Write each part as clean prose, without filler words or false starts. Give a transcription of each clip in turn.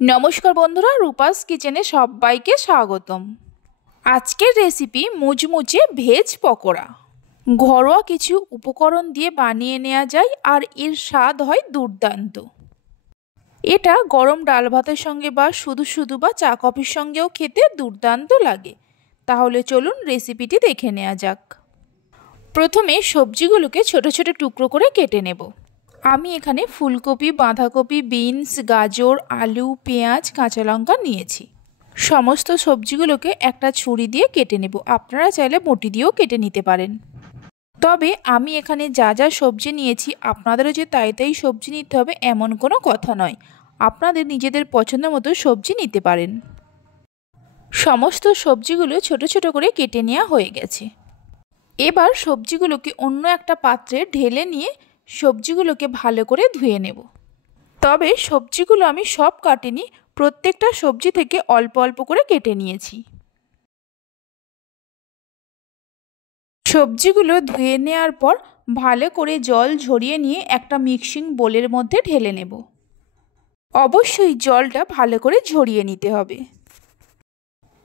নমস্কার বন্ধুরা, রূপাস কিচেনে সবাইকে স্বাগতম। আজকের রেসিপি মুচমুচে ভেজ পকোড়া। ঘরোয়া কিছু উপকরণ দিয়ে বানিয়ে নেওয়া যায় আর এর স্বাদ হয় দুর্দান্ত। এটা গরম ডাল ভাতের সঙ্গে বা শুধু বা চা কফির সঙ্গেও খেতে দুর্দান্ত লাগে। তাহলে চলুন রেসিপিটি দেখে নেওয়া যাক। প্রথমে সবজিগুলোকে ছোট ছোট টুকরো করে কেটে নেব। আমি এখানে ফুলকপি, বাঁধাকপি, বিনস, গাজর, আলু, পেঁয়াজ, কাঁচা লঙ্কা নিয়েছি। সমস্ত সবজিগুলোকে একটা ছুরি দিয়ে কেটে নেব। আপনারা চাইলে বটি দিয়েও কেটে নিতে পারেন। তবে আমি এখানে যা যা সবজি নিয়েছি আপনাদেরও যে তাই সবজি নিতে হবে এমন কোনো কথা নয়। আপনাদের নিজেদের পছন্দ মতো সবজি নিতে পারেন। সমস্ত সবজিগুলো ছোট ছোট করে কেটে নেওয়া হয়ে গেছে। এবার সবজিগুলোকে অন্য একটা পাত্রে ঢেলে নিয়ে সবজিগুলোকে ভালো করে ধুয়ে নেব। তবে সবজিগুলো আমি সব কাটিনি, প্রত্যেকটা সবজি থেকে অল্প অল্প করে কেটে নিয়েছি। সবজিগুলো ধুয়ে নেওয়ার পর ভালো করে জল ঝরিয়ে নিয়ে একটা মিক্সিং বোলের মধ্যে ঢেলে নেব। অবশ্যই জলটা ভালো করে ঝরিয়ে নিতে হবে।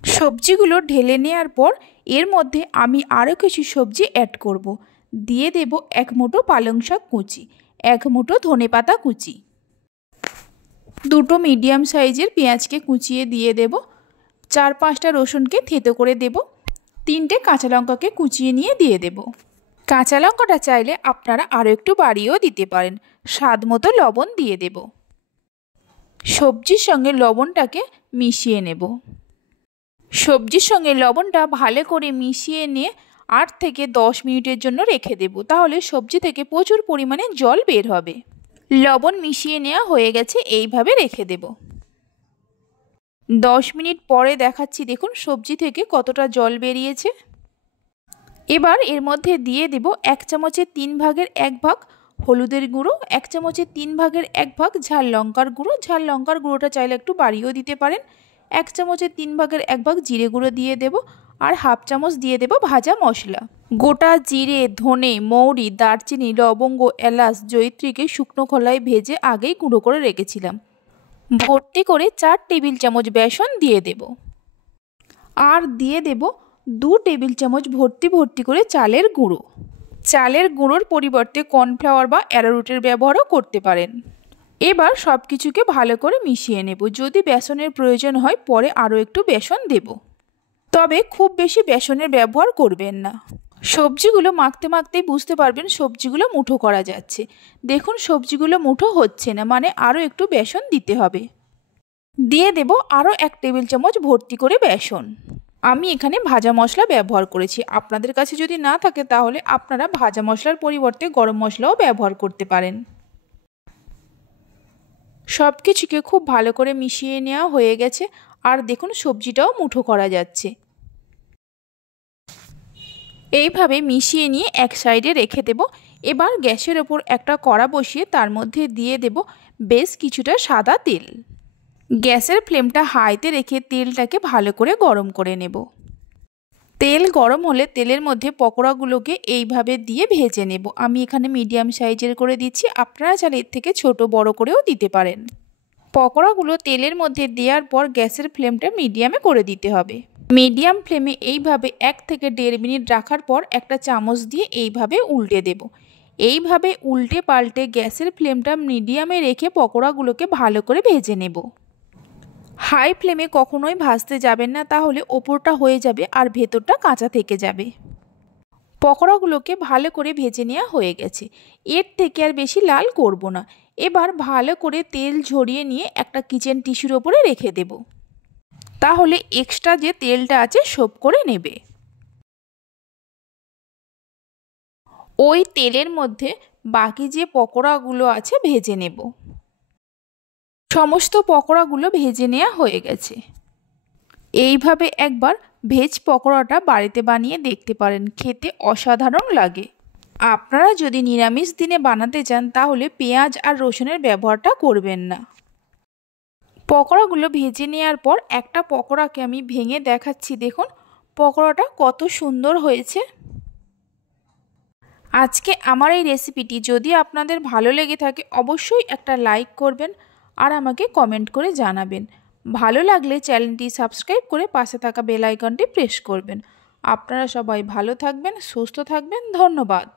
সবজিগুলো ঢেলে নেওয়ার পর এর মধ্যে আমি আরও কিছু সবজি অ্যাড করব। দিয়ে দেব 1 মুঠো পালং শাক কুচি, 1 মুঠো ধনেপাতা কুচি, 2টো মিডিয়াম সাইজের পেঁয়াজকে কুচিয়ে দিয়ে দেব, 4-5টা রসুনকে থেঁতো করে দেব, 3টে কাঁচা লঙ্কাকে কুচিয়ে নিয়ে দিয়ে দেব। কাঁচা লঙ্কাটা চাইলে আপনারা আরও একটু বাড়িয়েও দিতে পারেন। স্বাদ মতো লবণ দিয়ে দেব। সবজির সঙ্গে লবণটাকে মিশিয়ে নেব। সবজির সঙ্গে লবণটা ভালো করে মিশিয়ে নিয়ে 8 থেকে 10 মিনিটের জন্য রেখে দেব। তাহলে সবজি থেকে প্রচুর পরিমাণে জল বের হবে। লবণ মিশিয়ে নেওয়া হয়ে গেছে, এইভাবে রেখে দেব। 10 মিনিট পরে দেখাচ্ছি, দেখুন সবজি থেকে কতটা জল বেরিয়েছে। এবার এর মধ্যে দিয়ে দেব 1 চামচের 3 ভাগের 1 ভাগ হলুদের গুঁড়ো, 1 চামচের 3 ভাগের 1 ভাগ ঝাল লঙ্কার গুঁড়ো। ঝাল লঙ্কার গুঁড়োটা চাইলে একটু বাড়িয়েও দিতে পারেন। 1 চামচের 3 ভাগের 1 ভাগ জিরে গুঁড়ো দিয়ে দেব আর 1/2 চামচ দিয়ে দেব ভাজা মশলা। গোটা জিরে, ধনে, মৌরি, দারচিনি, লবঙ্গ, এলাচ, জয়িত্রীকে শুকনো খোলায় ভেজে আগেই গুঁড়ো করে রেখেছিলাম। ভর্তি করে 4 টেবিল চামচ বেসন দিয়ে দেব আর দিয়ে দেব 2 টেবিল চামচ ভর্তি করে চালের গুঁড়ো। চালের গুঁড়োর পরিবর্তে কর্নফ্লাওয়ার বা অ্যারোরুটের ব্যবহারও করতে পারেন। এবার সব কিছুকে ভালো করে মিশিয়ে নেব। যদি বেসনের প্রয়োজন হয় পরে আরও একটু বেসন দেব, তবে খুব বেশি বেসনের ব্যবহার করবেন না। সবজিগুলো মাখতেই বুঝতে পারবেন সবজিগুলো মুঠো করা যাচ্ছে। দেখুন সবজিগুলো মুঠো হচ্ছে না, মানে আরও একটু বেসন দিতে হবে। দিয়ে দেব আরও 1 টেবিল চামচ ভর্তি করে বেসন। আমি এখানে ভাজা মশলা ব্যবহার করেছি। আপনাদের কাছে যদি না থাকে তাহলে আপনারা ভাজা মশলার পরিবর্তে গরম মশলাও ব্যবহার করতে পারেন। সব কিছুকে খুব ভালো করে মিশিয়ে নেওয়া হয়ে গেছে আর দেখুন সবজিটাও মুঠো করা যাচ্ছে। এইভাবে মিশিয়ে নিয়ে এক সাইডে রেখে দেব। এবার গ্যাসের ওপর একটা কড়া বসিয়ে তার মধ্যে দিয়ে দেব বেশ কিছুটা সাদা তেল। গ্যাসের ফ্লেমটা হাইতে রেখে তেলটাকে ভালো করে গরম করে নেব। তেল গরম হলে তেলের মধ্যে পকোড়াগুলোকে এইভাবে দিয়ে ভেজে নেব। আমি এখানে মিডিয়াম সাইজের করে দিচ্ছি, আপনারা চাইলে এর থেকে ছোট বড় করেও দিতে পারেন। পকোড়াগুলো তেলের মধ্যে দেওয়ার পর গ্যাসের ফ্লেমটা মিডিয়ামে করে দিতে হবে। মিডিয়াম ফ্লেমে এইভাবে 1 থেকে 1.5 মিনিট রাখার পর একটা চামচ দিয়ে এইভাবে উল্টে দেব। এইভাবে উল্টে পাল্টে গ্যাসের ফ্লেমটা মিডিয়ামে রেখে পকোড়াগুলোকে ভালো করে ভেজে নেব। হাই ফ্লেমে কখনোই ভাজতে যাবেন না, তাহলে ওপরটা হয়ে যাবে আর ভেতরটা কাঁচা থেকে যাবে। পকোড়াগুলোকে ভালো করে ভেজে নেওয়া হয়ে গেছে। এর থেকে আর বেশি লাল করব না। এবার ভালো করে তেল ঝরিয়ে নিয়ে একটা কিচেন টিস্যুর ওপরে রেখে দেব। তাহলে এক্সট্রা যে তেলটা আছে সোপ করে নেবে। ওই তেলের মধ্যে বাকি যে পকোড়াগুলো আছে ভেজে নেব। সমস্ত পকোড়াগুলো ভেজে নেওয়া হয়ে গেছে। এইভাবে একবার ভেজ পকোড়াটা বাড়িতে বানিয়ে দেখতে পারেন, খেতে অসাধারণ লাগে। আপনারা যদি নিরামিষ দিনে বানাতে চান তাহলে পেঁয়াজ আর রসুনের ব্যবহারটা করবেন না। পকোড়াগুলো ভেজে নেওয়ার পর একটা পকোড়াকে আমি ভেঙে দেখাচ্ছি, দেখুন পকোড়াটা কত সুন্দর হয়েছে। আজকে আমার এই রেসিপিটি যদি আপনাদের ভালো লেগে থাকে অবশ্যই একটা লাইক করবেন আর আমাকে কমেন্ট করে জানাবেন। ভালো লাগলে চ্যানেলটি সাবস্ক্রাইব করে পাশে থাকা বেল আইকনটি প্রেস করবেন। আপনারা সবাই ভালো থাকবেন, সুস্থ থাকবেন। ধন্যবাদ।